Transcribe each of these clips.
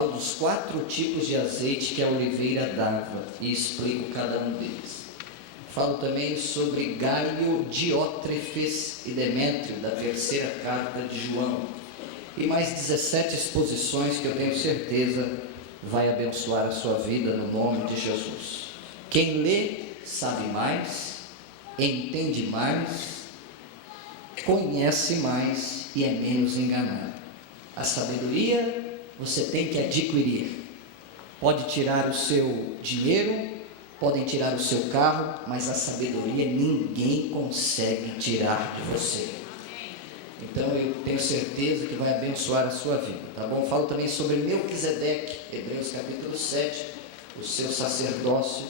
dos 4 tipos de azeite que a oliveira dava e explico cada um deles. Falo também sobre Gaio, Diótrefes e Demétrio, da terceira carta de João, e mais 17 exposições que eu tenho certeza vai abençoar a sua vida no nome de Jesus. Quem lê sabe mais, entende mais, conhece mais e é menos enganado. A sabedoria você tem que adquirir. Pode tirar o seu dinheiro, podem tirar o seu carro, mas a sabedoria ninguém consegue tirar de você. Então eu tenho certeza que vai abençoar a sua vida, tá bom? Falo também sobre Melquisedeque, Hebreus capítulo 7, o seu sacerdócio,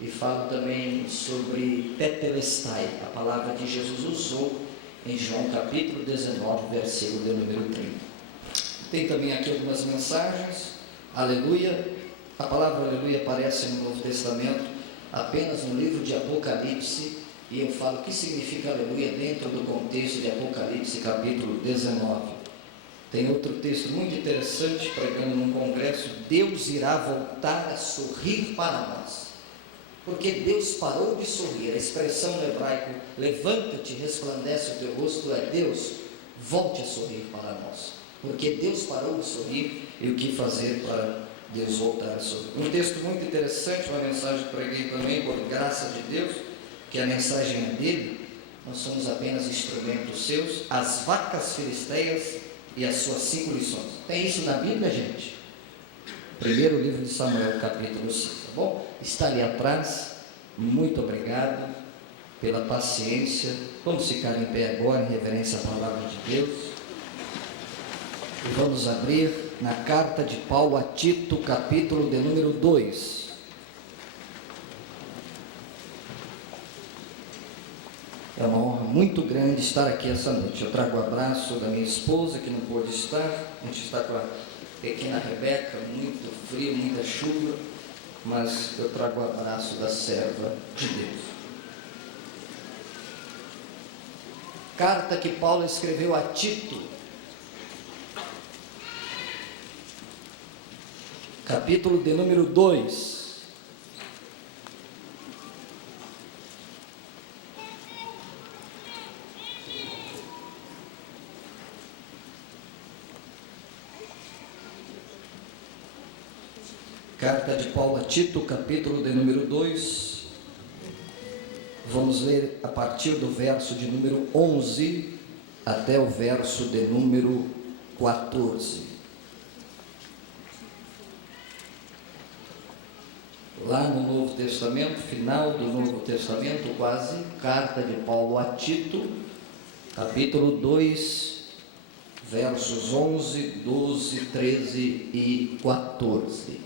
e falo também sobre Tetelestai, a palavra que Jesus usou em João capítulo 19, versículo de número 30. Tem também aqui algumas mensagens, aleluia. A palavra aleluia aparece no Novo Testamento apenas no livro de Apocalipse, e eu falo o que significa aleluia dentro do contexto de Apocalipse capítulo 19. Tem outro texto muito interessante, pregando num congresso: Deus irá voltar a sorrir para nós, porque Deus parou de sorrir. A expressão no hebraico, levanta-te, resplandece o teu rosto, é Deus, volte a sorrir para nós, porque Deus parou de sorrir, e o que fazer para Deus voltar a sorrir? Um texto muito interessante, uma mensagem que preguei também, por graça de Deus, que a mensagem é dele, nós somos apenas instrumentos seus, as vacas filisteias e as suas 5 lições. Tem isso na Bíblia, gente? Primeiro livro de Samuel, capítulo 6, tá bom? Está ali atrás. Muito obrigado pela paciência. Vamos ficar em pé agora, em reverência à palavra de Deus, e vamos abrir na carta de Paulo a Tito, capítulo de número 2. É uma honra muito grande estar aqui essa noite. Eu trago o abraço da minha esposa, que não pôde estar. A gente está com a pequena Rebeca, muito frio, muita chuva, mas eu trago o abraço da serva de Deus. Carta que Paulo escreveu a Tito, capítulo de número 2. Carta de Paulo a Tito, capítulo de número 2. Vamos ler a partir do verso de número 11 até o verso de número 14. Lá no Novo Testamento, final do Novo Testamento quase, carta de Paulo a Tito, capítulo 2, versos 11, 12, 13 e 14.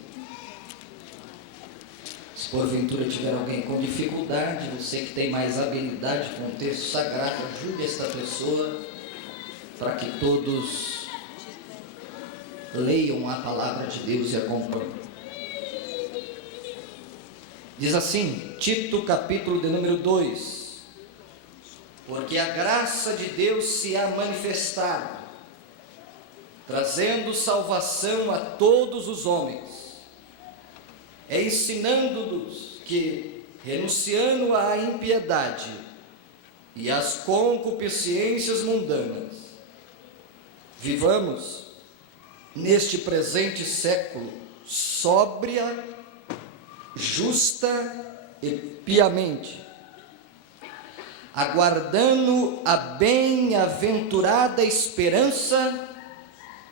Se porventura tiver alguém com dificuldade, você que tem mais habilidade com o texto sagrado, ajude esta pessoa, para que todos leiam a palavra de Deus e acompanhem. Diz assim, Tito, capítulo de número 2: Porque a graça de Deus se há manifestado, trazendo salvação a todos os homens, ensinando-nos que, renunciando à impiedade e às concupiscências mundanas, vivamos neste presente século sóbria, justa e piamente, aguardando a bem-aventurada esperança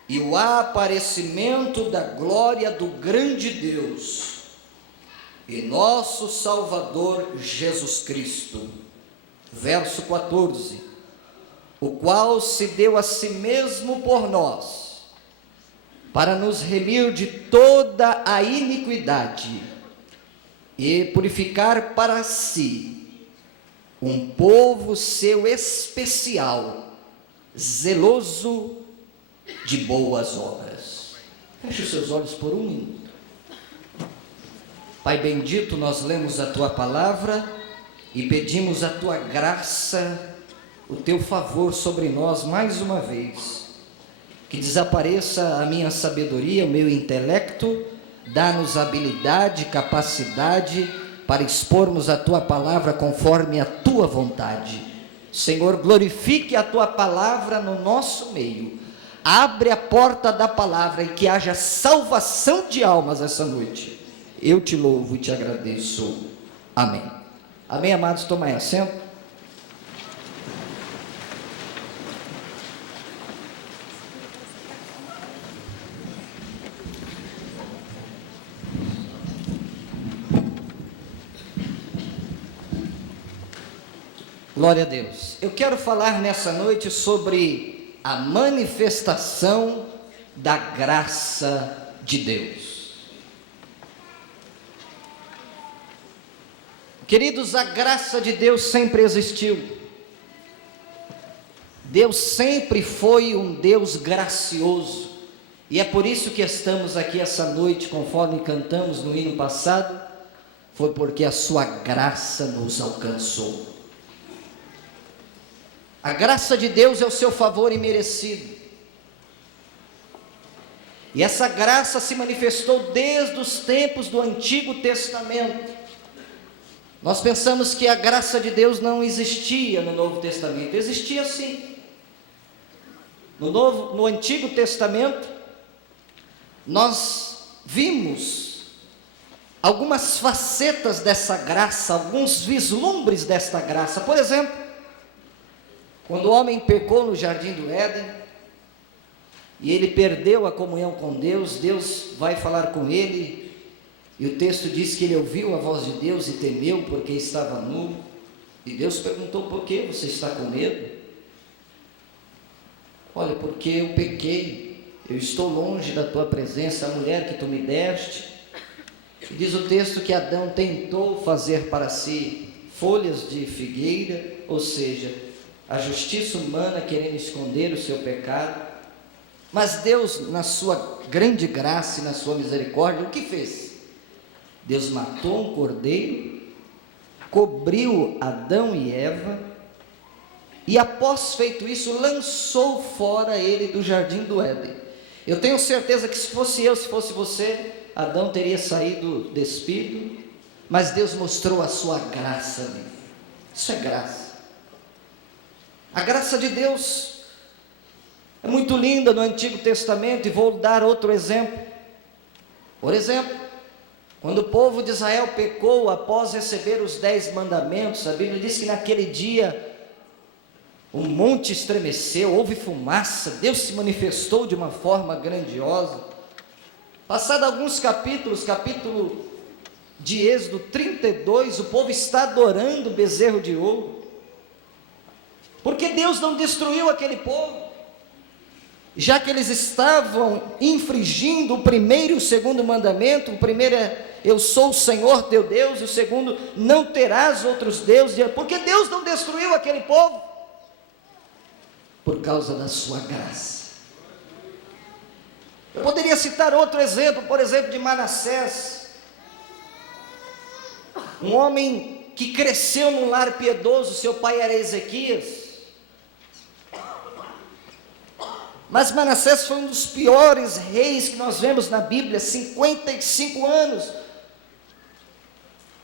e o aparecimento da glória do grande Deus e nosso Salvador Jesus Cristo. Verso 14: O qual se deu a si mesmo por nós, para nos remir de toda a iniquidade e purificar para si um povo seu especial, zeloso de boas obras. Feche os seus olhos por um minuto. Pai bendito, nós lemos a Tua palavra e pedimos a Tua graça, o Teu favor sobre nós mais uma vez. que desapareça a minha sabedoria, o meu intelecto, dá-nos habilidade, capacidade para expormos a Tua palavra conforme a Tua vontade. Senhor, glorifique a Tua palavra no nosso meio, abre a porta da palavra e que haja salvação de almas essa noite. Eu te louvo e te agradeço. Amém. Amém, amados, tomai assento. Glória a Deus. Eu quero falar nessa noite sobre a manifestação da graça de Deus. Queridos, a graça de Deus sempre existiu. Deus sempre foi um Deus gracioso. E é por isso que estamos aqui essa noite, conforme cantamos no hino passado, foi porque a sua graça nos alcançou. A graça de Deus é o seu favor imerecido. E essa graça se manifestou desde os tempos do Antigo Testamento. Nós pensamos que a graça de Deus não existia no Novo Testamento. Existia sim. No Antigo Testamento, nós vimos algumas facetas dessa graça, alguns vislumbres desta graça. Por exemplo, quando o homem pecou no jardim do Éden, e ele perdeu a comunhão com Deus, Deus vai falar com ele, e o texto diz que ele ouviu a voz de Deus e temeu porque estava nu, e Deus perguntou: por que você está com medo? Olha, porque eu pequei, eu estou longe da tua presença, a mulher que tu me deste. E diz o texto que Adão tentou fazer para si folhas de figueira, ou seja, a justiça humana querendo esconder o seu pecado, mas Deus, na sua grande graça e na sua misericórdia, o que fez? Deus matou um cordeiro, cobriu Adão e Eva, e após feito isso, lançou fora ele do jardim do Éden. Eu tenho certeza que se fosse eu, se fosse você, Adão teria saído despido, mas Deus mostrou a sua graça ali. Isso é graça. A graça de Deus é muito linda no Antigo Testamento, e vou dar outro exemplo. Por exemplo, quando o povo de Israel pecou após receber os 10 mandamentos, a Bíblia diz que naquele dia o monte estremeceu, houve fumaça, Deus se manifestou de uma forma grandiosa. Passado alguns capítulos, capítulo de Êxodo 32, o povo está adorando o bezerro de ouro. Porque Deus não destruiu aquele povo, já que eles estavam infringindo o primeiro e o segundo mandamento. O primeiro é: eu sou o Senhor teu Deus, e o segundo: não terás outros deuses. Porque Deus não destruiu aquele povo? Por causa da sua graça. Eu poderia citar outro exemplo, por exemplo, de Manassés, um homem que cresceu num lar piedoso. Seu pai era Ezequias, mas Manassés foi um dos piores reis que nós vemos na Bíblia. 55 anos,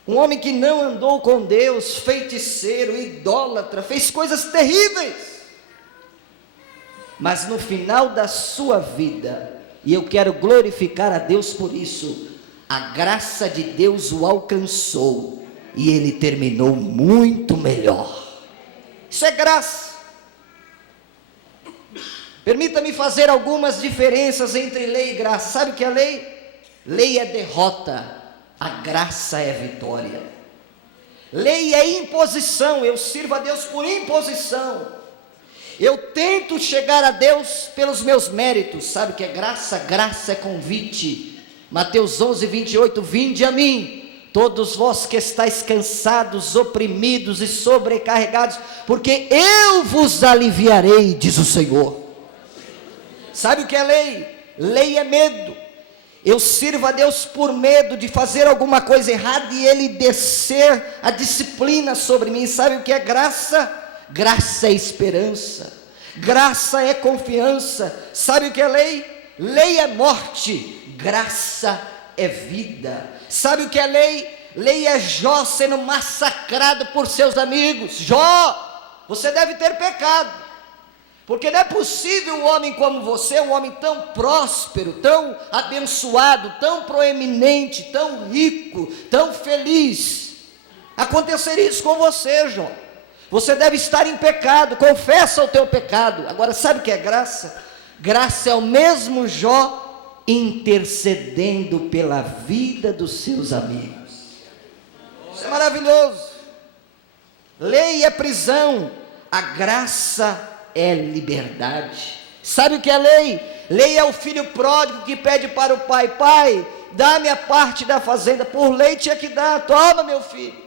um homem que não andou com Deus, feiticeiro, idólatra, fez coisas terríveis, mas no final da sua vida, e eu quero glorificar a Deus por isso, a graça de Deus o alcançou, e ele terminou muito melhor. Isso é graça. Permita-me fazer algumas diferenças entre lei e graça. Sabe o que é lei? Lei é derrota, a graça é vitória. Lei é imposição, eu sirvo a Deus por imposição, eu tento chegar a Deus pelos meus méritos. Sabe o que é graça? Graça é convite. Mateus 11:28, vinde a mim, todos vós que estáis cansados, oprimidos e sobrecarregados, porque eu vos aliviarei, diz o Senhor. Sabe o que é lei? Lei é medo. Eu sirvo a Deus por medo de fazer alguma coisa errada e Ele descer a disciplina sobre mim. Sabe o que é graça? Graça é esperança. Graça é confiança. Sabe o que é lei? Lei é morte, graça é vida. Sabe o que é lei? Lei é Jó sendo massacrado por seus amigos. Jó, você deve ter pecado, porque não é possível um homem como você, um homem tão próspero, tão abençoado, tão proeminente, tão rico, tão feliz, acontecer isso com você, Jó. Você deve estar em pecado, confessa o teu pecado. Agora, sabe o que é graça? Graça é o mesmo Jó intercedendo pela vida dos seus amigos. Isso é maravilhoso. Lei é prisão, a graça é liberdade. Sabe o que é lei? Lei é o filho pródigo que pede para o pai: pai, dá-me a parte da fazenda. Por lei tinha que dar, toma meu filho.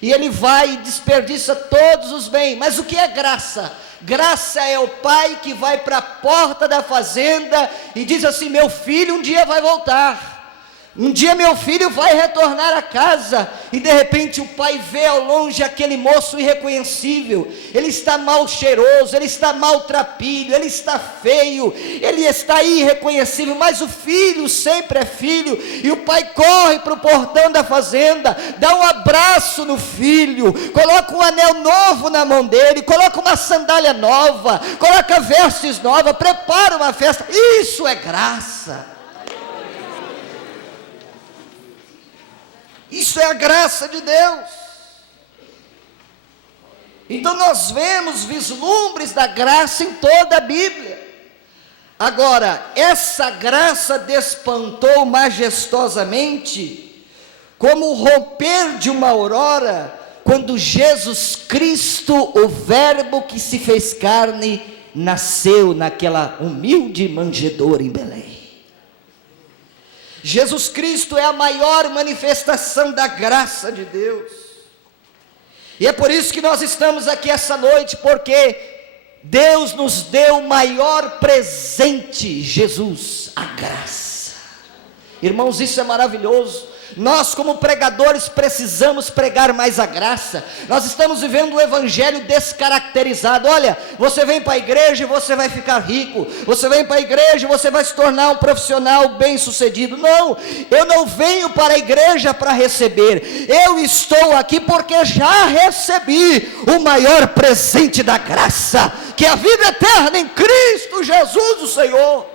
E ele vai e desperdiça todos os bens. Mas o que é graça? Graça é o pai que vai para a porta da fazenda e diz assim: meu filho um dia vai voltar, um dia meu filho vai retornar a casa. E de repente o pai vê ao longe aquele moço irreconhecível. Ele está mal cheiroso, ele está maltrapilho, ele está feio, ele está irreconhecível, mas o filho sempre é filho. E o pai corre para o portão da fazenda, dá um abraço no filho, coloca um anel novo na mão dele, coloca uma sandália nova, coloca vestes novas, prepara uma festa. Isso é graça. Isso é a graça de Deus. Então nós vemos vislumbres da graça em toda a Bíblia. Agora, essa graça despontou majestosamente como o romper de uma aurora, quando Jesus Cristo, o Verbo que se fez carne, nasceu naquela humilde manjedoura em Belém. Jesus Cristo é a maior manifestação da graça de Deus. E é por isso que nós estamos aqui essa noite, porque Deus nos deu o maior presente, Jesus, a graça. Irmãos, isso é maravilhoso. Nós como pregadores precisamos pregar mais a graça. Nós estamos vivendo um evangelho descaracterizado. Olha, você vem para a igreja e você vai ficar rico, você vem para a igreja e você vai se tornar um profissional bem sucedido. Não, eu não venho para a igreja para receber, eu estou aqui porque já recebi o maior presente da graça, que é a vida eterna em Cristo Jesus o Senhor.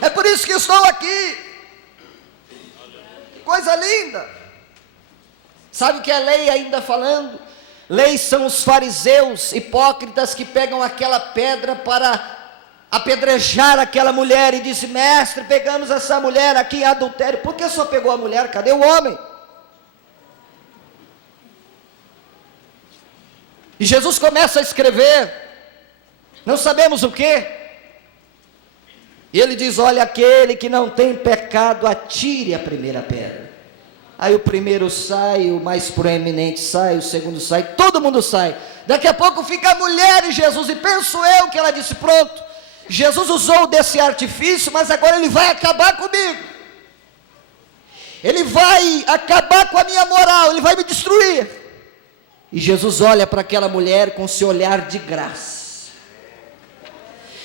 É por isso que estou aqui. Coisa linda. Sabe o que é lei ainda falando? Lei são os fariseus hipócritas que pegam aquela pedra para apedrejar aquela mulher e dizem: mestre, pegamos essa mulher aqui em adultério. Por que só pegou a mulher? Cadê o homem? E Jesus começa a escrever, não sabemos o que. E ele diz: olha, aquele que não tem pecado, atire a primeira pedra. Aí o primeiro sai, o mais proeminente sai, o segundo sai, todo mundo sai. Daqui a pouco fica a mulher e Jesus, e penso eu que ela disse: pronto, Jesus usou desse artifício, mas agora ele vai acabar comigo. Ele vai acabar com a minha moral, ele vai me destruir. E Jesus olha para aquela mulher com seu olhar de graça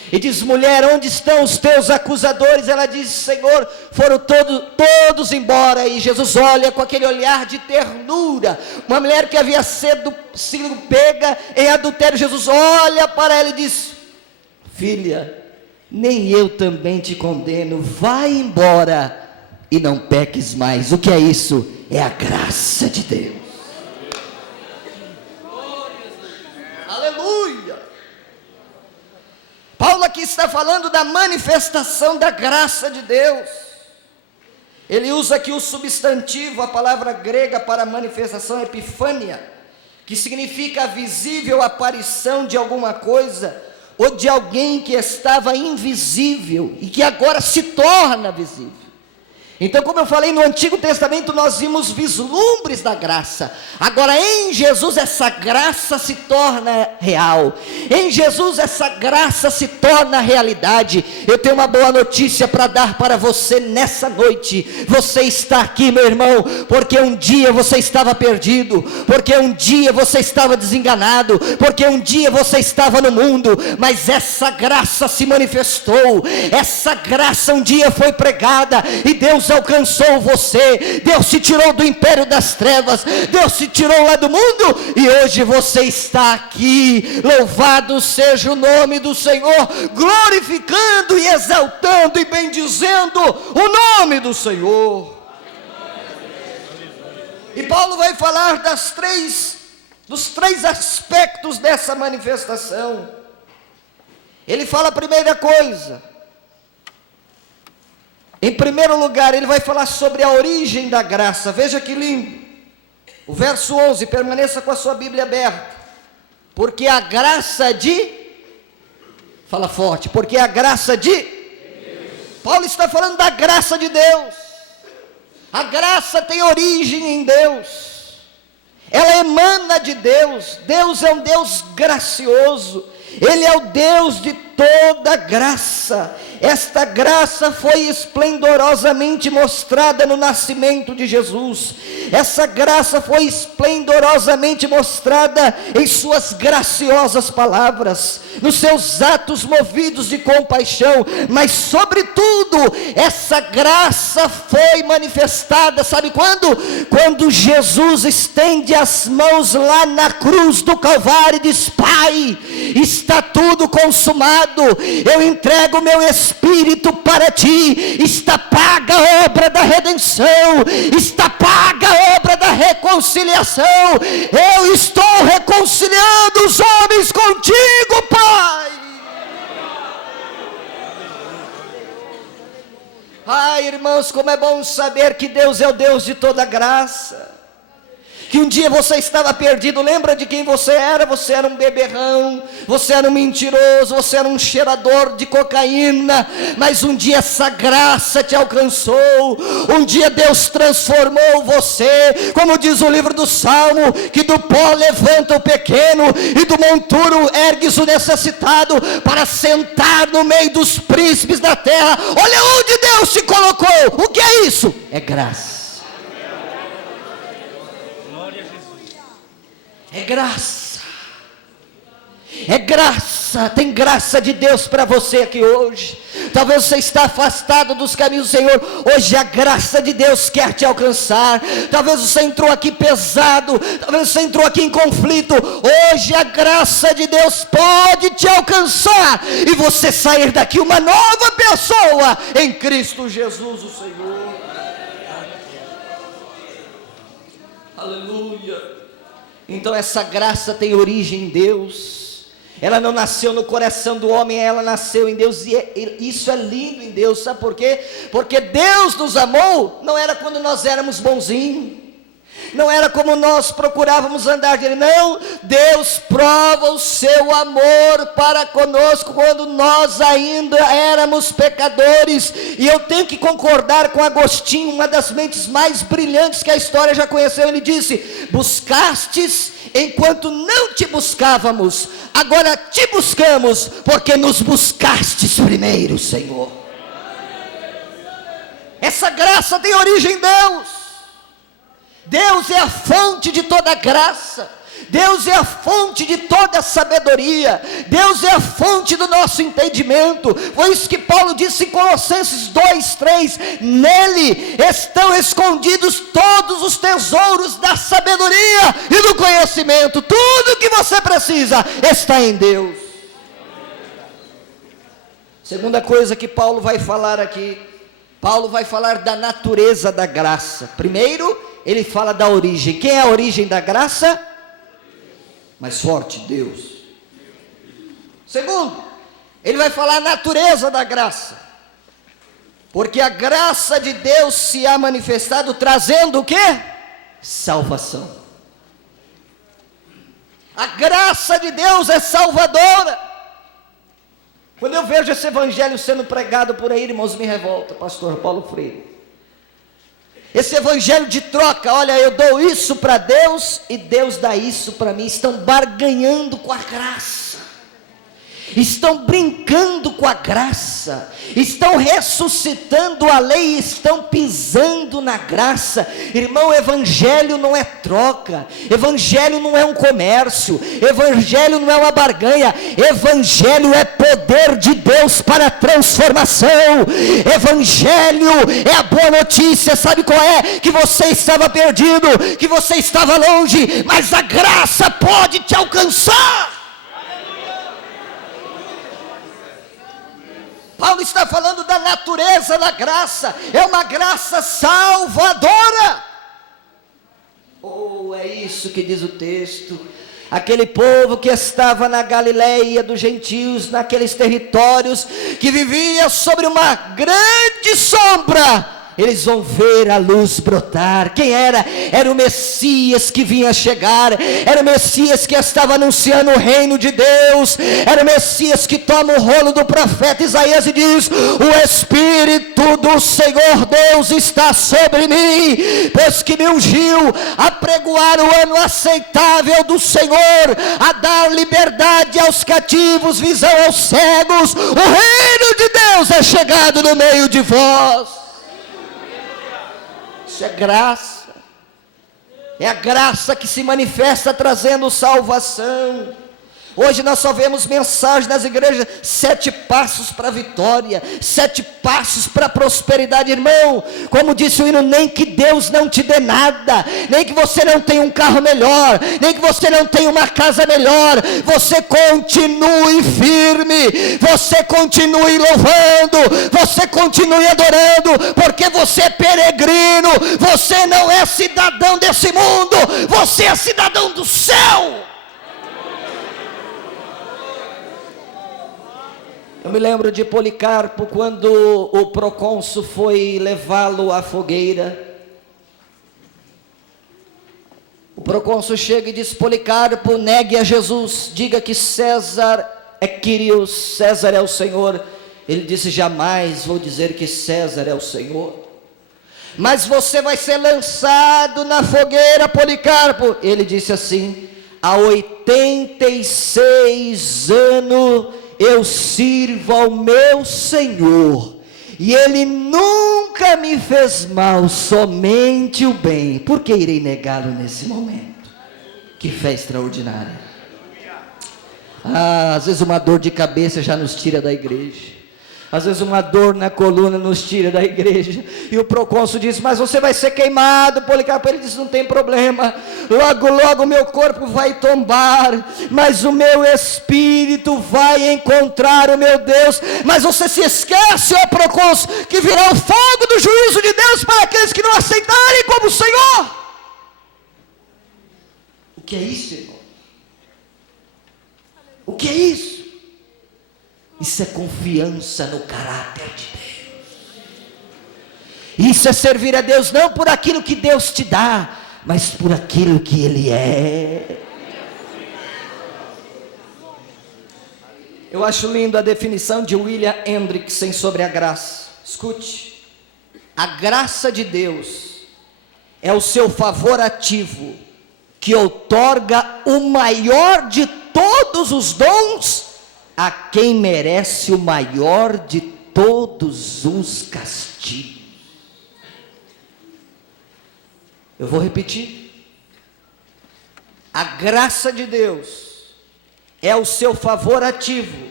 e diz: mulher, onde estão os teus acusadores? Ela diz: Senhor, foram todos embora. E Jesus olha com aquele olhar de ternura, uma mulher que havia sido pega em adultério. Jesus olha para ela e diz: filha, nem eu também te condeno, vai embora e não peques mais. O que é isso? É a graça de Deus. Aleluia. Paulo aqui está falando da manifestação da graça de Deus. Ele usa aqui o substantivo, a palavra grega para manifestação, epifânia, que significa a visível aparição de alguma coisa, ou de alguém que estava invisível, e que agora se torna visível. Então, como eu falei, no Antigo Testamento nós vimos vislumbres da graça. Agora em Jesus essa graça se torna real. Em Jesus essa graça se torna realidade. Eu tenho uma boa notícia para dar para você nessa noite. Você está aqui, meu irmão, porque um dia você estava perdido, porque um dia você estava desenganado, porque um dia você estava no mundo, mas essa graça se manifestou. Essa graça um dia foi pregada e Deus alcançou você. Deus te tirou do império das trevas, Deus te tirou lá do mundo, e hoje você está aqui. Louvado seja o nome do Senhor, glorificando e exaltando e bendizendo o nome do Senhor. E Paulo vai falar dos três aspectos dessa manifestação. Ele fala a primeira coisa. Em primeiro lugar, ele vai falar sobre a origem da graça. Veja que lindo. O verso 11, permaneça com a sua Bíblia aberta. Porque a graça de... Fala forte. Porque a graça de... Paulo está falando da graça de Deus. A graça tem origem em Deus. Ela emana de Deus. Deus é um Deus gracioso. Ele é o Deus de toda graça. Esta graça foi esplendorosamente mostrada no nascimento de Jesus. Essa graça foi esplendorosamente mostrada em suas graciosas palavras, nos seus atos movidos de compaixão, mas sobretudo, essa graça foi manifestada, sabe quando? Quando Jesus estende as mãos lá na cruz do Calvário e diz: Pai, está tudo consumado, eu entrego meu Espírito para ti, está paga a obra da redenção, está paga a obra da reconciliação, eu estou reconciliando os homens contigo, Pai. Ai, irmãos, como é bom saber que Deus é o Deus de toda graça. Que um dia você estava perdido. Lembra de quem você era? Você era um beberrão, você era um mentiroso, você era um cheirador de cocaína, mas um dia essa graça te alcançou. Um dia Deus transformou você, como diz o livro do Salmo, que do pó levanta o pequeno e do monturo ergues o necessitado, para sentar no meio dos príncipes da terra. Olha onde Deus te colocou. O que é isso? É graça. É graça, é graça, tem graça de Deus para você aqui hoje. Talvez você está afastado dos caminhos do Senhor, hoje a graça de Deus quer te alcançar. Talvez você entrou aqui pesado, talvez você entrou aqui em conflito, hoje a graça de Deus pode te alcançar, e você sair daqui uma nova pessoa, em Cristo Jesus o Senhor. Aleluia. Então essa graça tem origem em Deus. Ela não nasceu no coração do homem, ela nasceu em Deus. E isso é lindo em Deus, sabe por quê? Porque Deus nos amou, não era quando nós éramos bonzinhos, não era como nós procurávamos andar dele, não. Deus prova o seu amor para conosco quando nós ainda éramos pecadores. E eu tenho que concordar com Agostinho, uma das mentes mais brilhantes que a história já conheceu. Ele disse: buscastes enquanto não te buscávamos, agora te buscamos porque nos buscastes primeiro, Senhor. Essa graça tem origem em Deus. Deus é a fonte de toda graça, Deus é a fonte de toda sabedoria, Deus é a fonte do nosso entendimento. Foi isso que Paulo disse em Colossenses 2:3: nele estão escondidos todos os tesouros da sabedoria e do conhecimento. Tudo que você precisa está em Deus. Segunda coisa que Paulo vai falar aqui, Paulo vai falar da natureza da graça. Primeiro, ele fala da origem. Quem é a origem da graça? Mais forte, Deus. Segundo, ele vai falar a natureza da graça. Porque a graça de Deus se há manifestado trazendo o quê? Salvação. A graça de Deus é salvadora. Quando eu vejo esse evangelho sendo pregado por aí, irmãos, me revolta, pastor Paulo Freire. esse evangelho de troca. Olha, eu dou isso para Deus e Deus dá isso para mim. Estão barganhando com a graça, estão brincando com a graça, estão ressuscitando a lei e estão pisando na graça. Irmão, evangelho não é troca, evangelho não é um comércio, evangelho não é uma barganha, evangelho é poder de Deus para a transformação. Evangelho é a boa notícia. Sabe qual é? Que você estava perdido, que você estava longe, mas a graça pode te alcançar. Paulo está falando da natureza da graça, é uma graça salvadora. Oh, é isso que diz o texto. Aquele povo que estava na Galileia dos gentios, naqueles territórios, que vivia sobre uma grande sombra, eles vão ver a luz brotar. Quem era? Era o Messias que vinha chegar, era o Messias que estava anunciando o reino de Deus, era o Messias que toma o rolo do profeta Isaías e diz: o Espírito do Senhor Deus está sobre mim, pois que me ungiu a pregoar o ano aceitável do Senhor, a dar liberdade aos cativos, visão aos cegos. O reino de Deus é chegado no meio de vós. Isso é graça, é a graça que se manifesta trazendo salvação. Hoje nós só vemos mensagem nas igrejas: 7 passos para a vitória, 7 passos para a prosperidade. Irmão, como disse o hino, nem que Deus não te dê nada, nem que você não tenha um carro melhor, nem que você não tenha uma casa melhor, você continue firme, você continue louvando, você continue adorando, porque você é peregrino, você não é cidadão desse mundo, você é cidadão do céu. Eu me lembro de Policarpo, quando o procônsul foi levá-lo à fogueira. O procônsul chega e diz: Policarpo, negue a Jesus, diga que César é Quírios, César é o Senhor. Ele disse: jamais vou dizer que César é o Senhor. Mas você vai ser lançado na fogueira, Policarpo. Ele disse assim: há 86 anos eu sirvo ao meu Senhor, e Ele nunca me fez mal, somente o bem. Por que irei negá-lo nesse momento? Que fé extraordinária. Às vezes uma dor de cabeça já nos tira da igreja, às vezes uma dor na coluna nos tira da igreja, e o procônsul disse: mas você vai ser queimado, Policarpo. Ele disse: não tem problema, logo logo o meu corpo vai tombar, mas o meu espírito vai encontrar o meu Deus. Mas você se esquece, ó procônsul, que virá o fogo do juízo de Deus para aqueles que não aceitarem como Senhor. O que é isso, irmão? O que é isso? Isso é confiança no caráter de Deus. Isso é servir a Deus não por aquilo que Deus te dá, mas por aquilo que Ele é. Eu acho lindo a definição de William Hendrickson sobre a graça. Escute: a graça de Deus é o seu favor ativo, que outorga o maior de todos os dons a quem merece o maior de todos os castigos. Eu vou repetir: a graça de Deus é o seu favor ativo,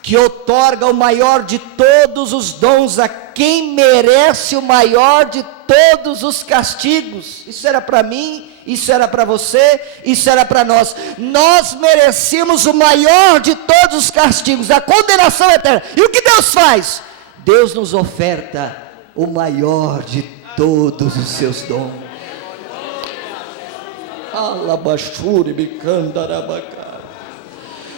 que outorga o maior de todos os dons a quem merece o maior de todos os castigos. Isso era para mim, isso era para você, isso era para nós. Nós merecíamos o maior de todos os castigos, a condenação eterna. E o que Deus faz? Deus nos oferta o maior de todos os seus dons.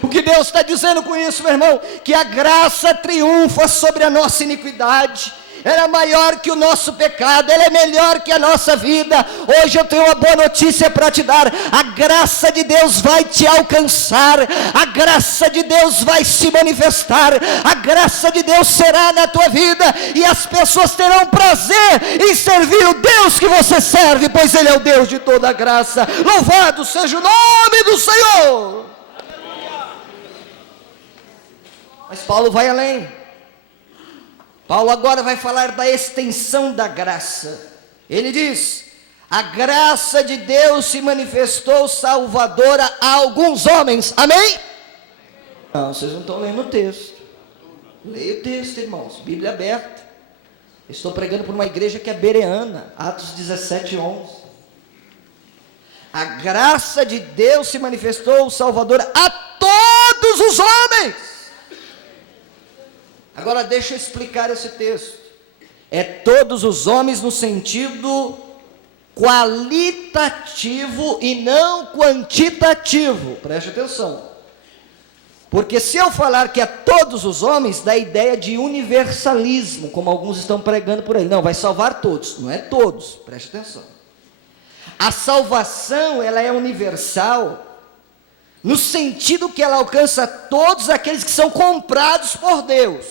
O que Deus está dizendo com isso, meu irmão? Que a graça triunfa sobre a nossa iniquidade. ela é maior que o nosso pecado, ela é melhor que a nossa vida. Hoje eu tenho uma boa notícia para te dar: a graça de Deus vai te alcançar, a graça de Deus vai se manifestar, a graça de Deus será na tua vida, e as pessoas terão prazer em servir o Deus que você serve, pois Ele é o Deus de toda a graça. Louvado seja o nome do Senhor. Mas Paulo vai além. Paulo agora vai falar da extensão da graça. Ele diz: a graça de Deus se manifestou salvadora a alguns homens. Amém? Não, vocês não estão lendo o texto. Leia o texto, irmãos, Bíblia aberta. Estou pregando por uma igreja que é bereana. Atos 17:11. A graça de Deus se manifestou salvadora a todos os homens. Agora deixa eu explicar esse texto. É todos os homens no sentido qualitativo e não quantitativo. Preste atenção. Porque se eu falar que é todos os homens, dá a ideia de universalismo, como alguns estão pregando por aí. Não, vai salvar todos. Não é todos. Preste atenção. A salvação, ela é universal no sentido que ela alcança todos aqueles que são comprados por Deus.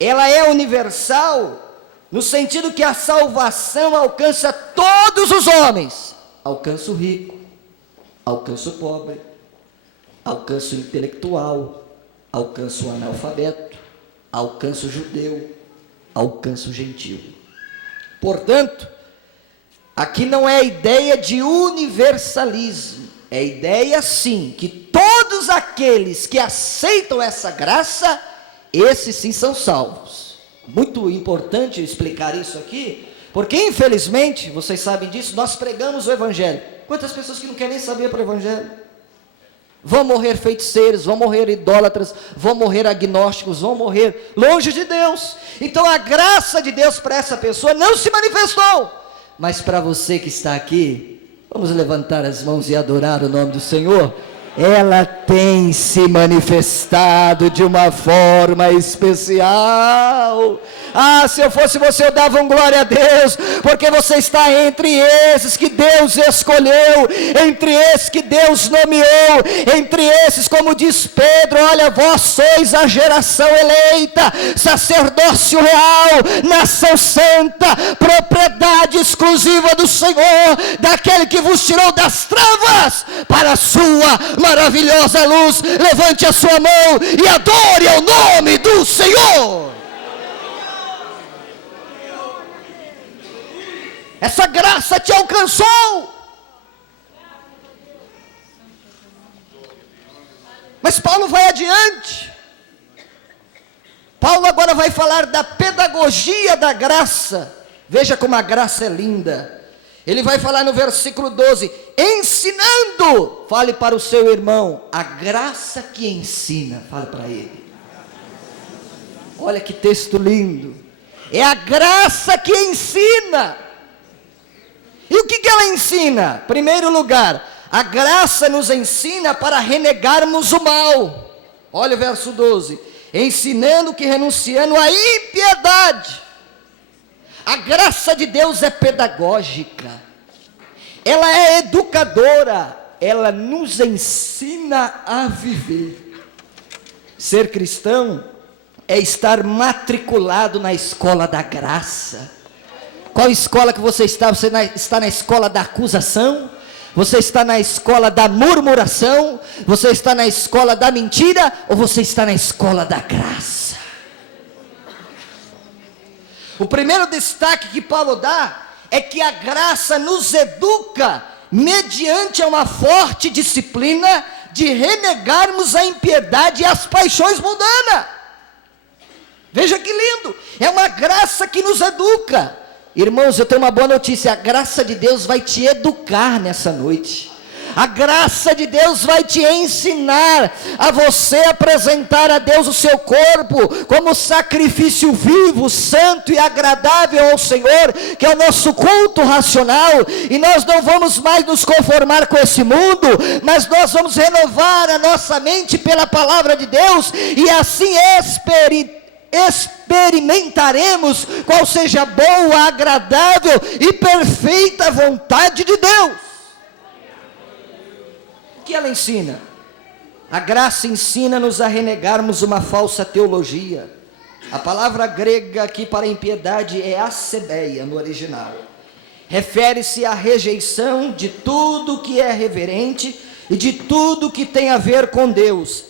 Ela é universal no sentido que a salvação alcança todos os homens. Alcança o rico, alcança o pobre, alcança o intelectual, alcança o analfabeto, alcança o judeu, alcança o gentio. Portanto, aqui não é a ideia de universalismo, é a ideia sim, que todos aqueles que aceitam essa graça, esses sim são salvos. Muito importante explicar isso aqui, porque infelizmente, vocês sabem disso, nós pregamos o Evangelho. Quantas pessoas que não querem nem saber para o Evangelho? Vão morrer feiticeiros, vão morrer idólatras, vão morrer agnósticos, vão morrer longe de Deus. Então a graça de Deus para essa pessoa não se manifestou. Mas para você que está aqui, vamos levantar as mãos e adorar o nome do Senhor. Ela tem se manifestado de uma forma especial. Ah, se eu fosse você, eu dava um glória a Deus, porque você está entre esses que Deus escolheu, entre esses que Deus nomeou, entre esses, como diz Pedro: olha, vós sois a geração eleita, sacerdócio real, nação santa, propriedade exclusiva do Senhor, daquele que vos tirou das trevas para a sua maravilhosa luz. Levante a sua mão e adore ao nome do Senhor. Essa graça te alcançou. Mas Paulo vai adiante. Paulo agora vai falar da pedagogia da graça. Veja como a graça é linda. Ele vai falar no versículo 12: ensinando, fale para o seu irmão, a graça que ensina, fale para ele. Olha que texto lindo. É a graça que ensina. E o que ela ensina? Em primeiro lugar, a graça nos ensina para renegarmos o mal. Olha o verso 12: ensinando que renunciando à impiedade. A graça de Deus é pedagógica, ela é educadora, ela nos ensina a viver. Ser cristão é estar matriculado na escola da graça. Qual escola que você está? Você está na escola da acusação? Você está na escola da murmuração? Você está na escola da mentira? Ou você está na escola da graça? O primeiro destaque que Paulo dá é que a graça nos educa mediante uma forte disciplina de renegarmos a impiedade e as paixões mundanas. Veja que lindo, é uma graça que nos educa. Irmãos, eu tenho uma boa notícia: a graça de Deus vai te educar nessa noite. A graça de Deus vai te ensinar a você apresentar a Deus o seu corpo como sacrifício vivo, santo e agradável ao Senhor, que é o nosso culto racional. E nós não vamos mais nos conformar com esse mundo, mas nós vamos renovar a nossa mente pela palavra de Deus, e assim experimentar experimentaremos qual seja a boa, agradável e perfeita vontade de Deus. O que ela ensina? A graça ensina-nos a renegarmos uma falsa teologia. A palavra grega aqui para impiedade é acebeia no original. Refere-se à rejeição de tudo que é reverente e de tudo que tem a ver com Deus,